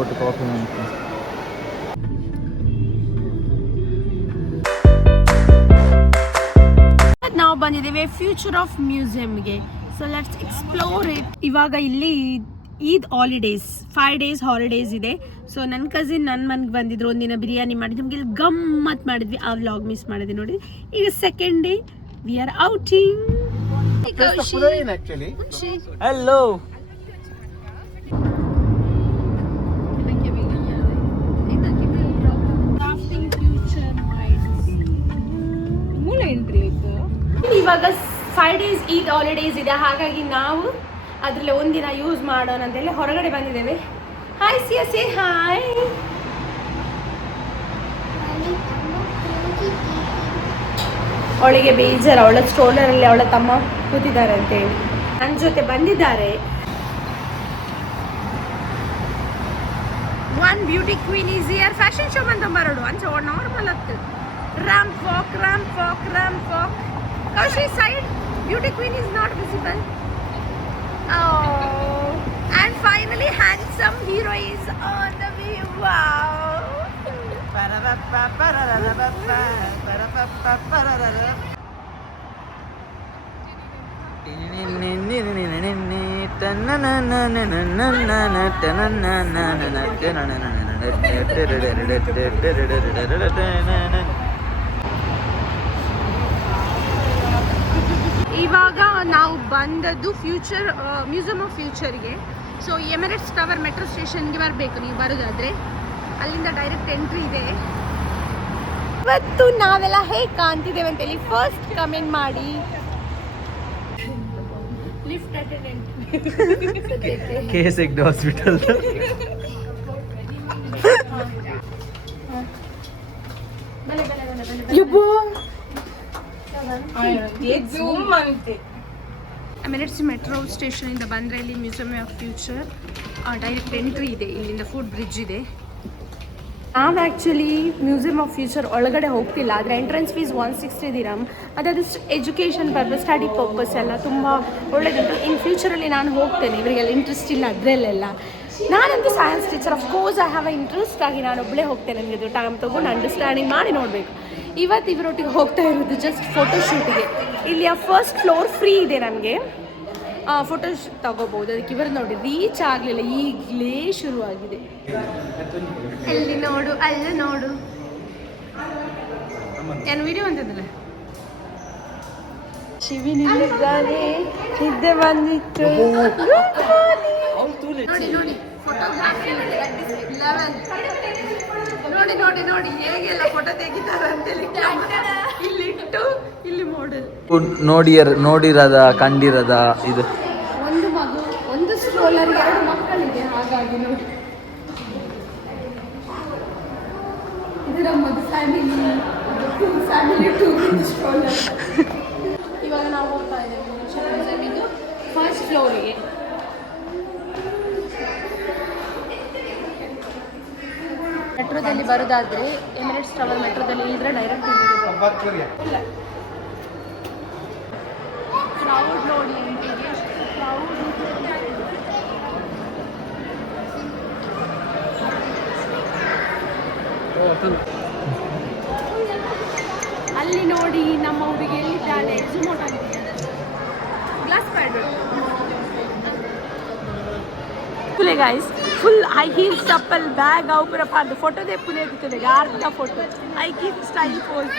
ಪೋಟು coffee ಉಂಟು. ನಾವು ಬಂದಿದ್ದೇವೆ ಫ್ಯೂಚರ್ ಆಫ್ ಮ್ಯೂಸಿಯಂಗೆ. So let's explore it. ಇವಾಗ ಇಲ್ಲಿ ಈದ್ ಹಾಲಿಡೇಸ್ 5 days ಹಾಲಿಡೇಸ್ ಇದೆ. ಸೊ ನನ್ನ ಕಸಿನ್ ನನ್ನ ಮನೆಗೆ ಬಂದಿದ್ರು, ಒಂದಿನ ಬಿರಿಯಾನಿ ಮಾಡಿದ್ವಿ, ನಮಗೆ ಇಲ್ಲಿ ಗಮ್ಮತ್ ಮಾಡಿದ್ವಿ. ಆ ವ್ಲಾಗ್ ಮಿಸ್ ಮಾಡಿದ್ವಿ ನೋಡಿ. ಈಗ second day we are outing. Hello ಇವಾಗ 5 days ಈದ್ ಹಾಲಿಡೇಸ್ ಇದೆ, ಹಾಗಾಗಿ ನಾವು ಅದರಲ್ಲಿ ಒಂದಿನ ಯೂಸ್ ಮಾಡೋಣ ಅಂತೇಳಿ ಹೊರಗಡೆ ಬಂದಿದ್ದೇವೆ. ಹಾಯ್ ಸಿಯಾ, ಸೇ ಹಾಯ್. ಅವಳಿಗೆ ಬೇಜಾರು, ಅವಳ ಸ್ಟೋಲರಲ್ಲಿ ಅವಳ ತಮ್ಮ ಕೂತಿದ್ದಾರೆ ಅಂತೇಳಿ ನನ್ನ ಜೊತೆ ಬಂದಿದ್ದಾರೆ. One beauty queen is here. Fashion show ಅಂತ ಬರೋಡು ಅಂಚ ನಾರ್ಮಲ್ ಆಗ್ತದೆ. Ramp walk, ramp walk, ramp walk. Kaushi side, beauty queen is not visible. Oh, and finally handsome hero is on the way. Wow. ಇವಾಗ ನಾವು ಬಂದದ್ದು future museum of ಫ್ಯೂಚರ್ಗೆ. So Emirates tower metro ಸ್ಟೇಷನ್ಗೆ ಬರಬೇಕು ನೀವು ಬರೋದಾದರೆ, ಅಲ್ಲಿಂದ ಡೈರೆಕ್ಟ್ ಎಂಟ್ರಿ ಇದೆ. ಇವತ್ತು ನಾವೆಲ್ಲ ಹೇಗೆ ಕಾಣ್ತಿದ್ದೇವೆ ಅಂತೇಳಿ ಫಸ್ಟ್ ಕಮೆಂಟ್ ಮಾಡಿ. Lift attendant KSECD hospital. Emirates metro ಸ್ಟೇಷನಿಂದ ಬಂದರೆ ಇಲ್ಲಿ museum of future direct entry ಇದೆ. ಇಲ್ಲಿಂದ ಫುಡ್ ಬ್ರಿಡ್ಜ್ ಇದೆ. ನಾವು ಆ್ಯಕ್ಚುಲಿ ಮ್ಯೂಸಿಯಂ ಆಫ್ ಫ್ಯೂಚರ್ ಒಳಗಡೆ ಹೋಗ್ತಿಲ್ಲ, ಆದರೆ ಎಂಟ್ರೆನ್ಸ್ ಫೀಸ್ 160 dirham. ಅದು ಎಜುಕೇಷನ್ ಪರ್ಪಸ್, ಸ್ಟಡಿ ಪರ್ಪಸ್ ಎಲ್ಲ ತುಂಬ ಒಳ್ಳೆಯದುಂಟು. ಇನ್ ಫ್ಯೂಚರಲ್ಲಿ ನಾನು ಹೋಗ್ತೇನೆ, ಇವರಿಗೆಲ್ಲ ಇಂಟ್ರೆಸ್ಟ್ ಇಲ್ಲ ಅದರಲ್ಲೆಲ್ಲ. ನಾನಂತೂ science teacher, of course I have a interest ಆಗಿ ನಾನು ಒಬ್ಬಳೇ ಹೋಗ್ತೇನೆ. ನನಗೆ ಅದು ಟೈಮ್ ತೊಗೊಂಡು ಅಂಡರ್ಸ್ಟ್ಯಾಂಡಿಂಗ್ ಮಾಡಿ ನೋಡಬೇಕು. ಇವತ್ತು ಇವರೊಟ್ಟಿಗೆ ಹೋಗ್ತಾ ಇರೋದು ಜಸ್ಟ್ ಫೋಟೋಶೂಟಿಗೆ. ಇಲ್ಲಿ ಆ ಫಸ್ಟ್ ಫ್ಲೋರ್ ಫ್ರೀ ಇದೆ, ನಮಗೆ ಫೋಟೋ ತಗೋಬೋದು. ಅದಕ್ಕೆ ಇವರು ನೋಡಿ ರೀಚ್ ಆಗಲಿಲ್ಲ, ಈಗಲೇ ಶುರುವಾಗಿದೆ. ಎಲ್ಲಿ ನೋಡು, ಅಲ್ಲ ನೋಡು, ಏನು ವಿಡಿಯೋ ಅಂತಂದ್ರೆ ಶಿವಿನಿದ್ದಾನೆ, ನಿದ್ದೆ ಬಂದಿತ್ತು. ನೋಡಿ ನೋಡಿ ಫೋಟೋಗ್ರಾಫಿ ನೋಡಿ ನೋಡಿ ನೋಡಿ ಹೇಗೆಲ್ಲ ಫೋಟೋ ತೆಗಿತಾರೆ ಅಂತೇಳಿ. ಇಲ್ಲಿಟ್ಟು ಇಲ್ಲಿ ಮಾಡೆಲ್ ನೋಡಿರದ ಕಂಡಿರದ ಇದು. ಒಂದು ಮಗು, ಒಂದು ಸ್ಟ್ರೋಲರ್, 2 ಮಕ್ಕಳಿದೆ, ಹಾಗಾಗಿ ನೋಡಿ ಇದು ನಮ್ಮದು ಫ್ಯಾಮಿಲಿ 2 ಸ್ಟ್ರೋಲರ್. ಇವಾಗ ನಾವು ಹೋಗ್ತಾ ಇದ್ದೇವೆ ಇದು ಫಸ್ಟ್ ಫ್ಲೋರಿಗೆ. ಮೆಟ್ರೋದಲ್ಲಿ ಬರೋದಾದ್ರೆ ಎಮಿರೇಟ್ಸ್ ಟವರ್ ಮೆಟ್ರೋದಲ್ಲಿ ಇದ್ರೆ ಡೈರೆಕ್ಟ್ ಕ್ರೌಡ್ ನೋಡಿ, ಅಲ್ಲಿ ನೋಡಿ ನಮ್ಮ ಹುಡುಗಿ ಎಲ್ಲಿದ್ದಾಳೆ, ಜುಮೋಟ ಗ್ಲಾಸ್ ಪ್ಯಾಡ್ पुले गाइस फुल हाई हील चप्पल बैग आउ पूरा फाड़ फोटो दे पुले तुले यार का photo I keep style pose.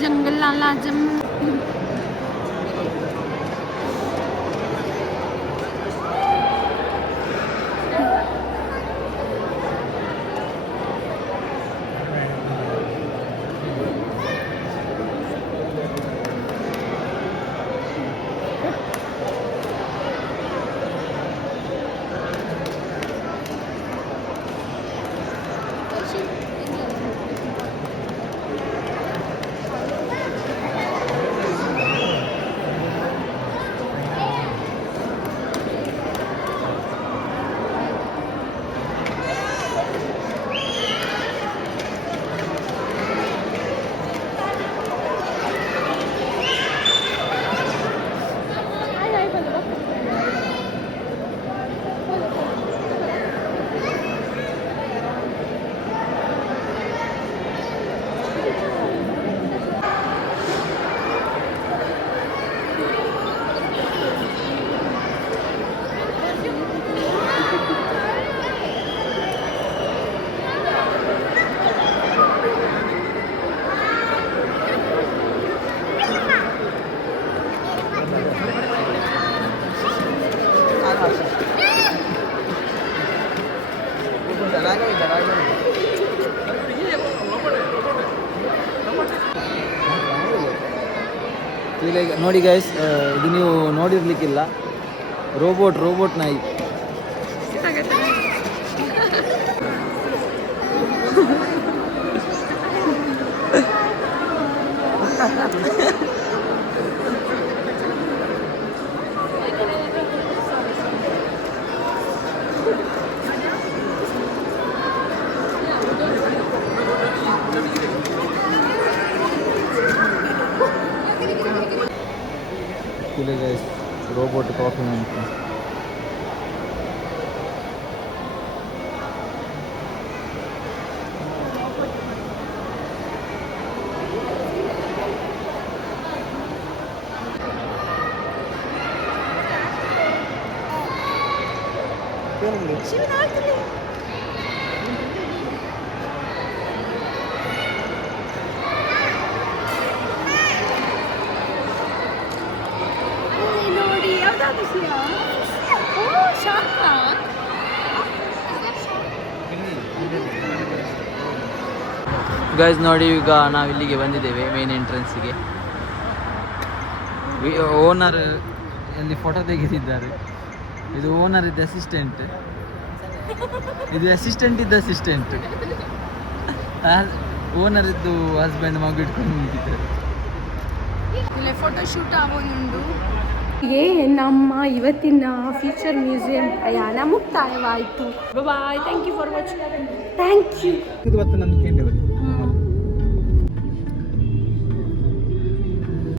जंगल लाला जम ನೋಡಿ ಗೈಸ್, ಇದು ನೀವು ನೋಡಿರ್ಲಿಕ್ಕಿಲ್ಲ, ರೋಬೋಟ್ ನಾಯಿ. ಇಲ್ಲಿ ಗೈಸ್ ರೋಬೋಟ್ ಕಾಫಿ ಉಂಟು. ನೋಡಿ ಯಾವ್ದಾದ್ರು ಶಾರ್ಕ್. ಗೈಸ್ ನೋಡಿ, ಈಗ ನಾವು ಇಲ್ಲಿಗೆ ಬಂದಿದ್ದೇವೆ ಮೇನ್ ಎಂಟ್ರೆನ್ಸಿಗೆ. ಓನರ್ ಅಲ್ಲಿ ಫೋಟೋ ತೆಗೆದಿದ್ದಾರೆ. ಇದು ಓನರ್ ಇದ್ದ ಅಸಿಸ್ಟೆಂಟ್, ಇದು ಅಸಿಸ್ಟೆಂಟ್ ಇದ್ದ ಅಸಿಸ್ಟೆಂಟ್, ಓನರ್ ಇದ್ದು ಹಸ್ಬೆಂಡ್ ಮಗು ಇಟ್ಕೊಂಡು ನಿಂತಿದ್ದಾರೆ. ಇಲ್ಲೇ ಫೋಟೋಶೂಟ್ ಆಗೋದುಂಟು. ಹೀಗೆ ನಮ್ಮ ಇವತ್ತಿನ ಫ್ಯೂಚರ್ ಮ್ಯೂಸಿಯಂ ಪ್ರಯಾಣ ಮುಕ್ತಾಯವಾಯಿತು. Bye, thank you for watching. Thank you.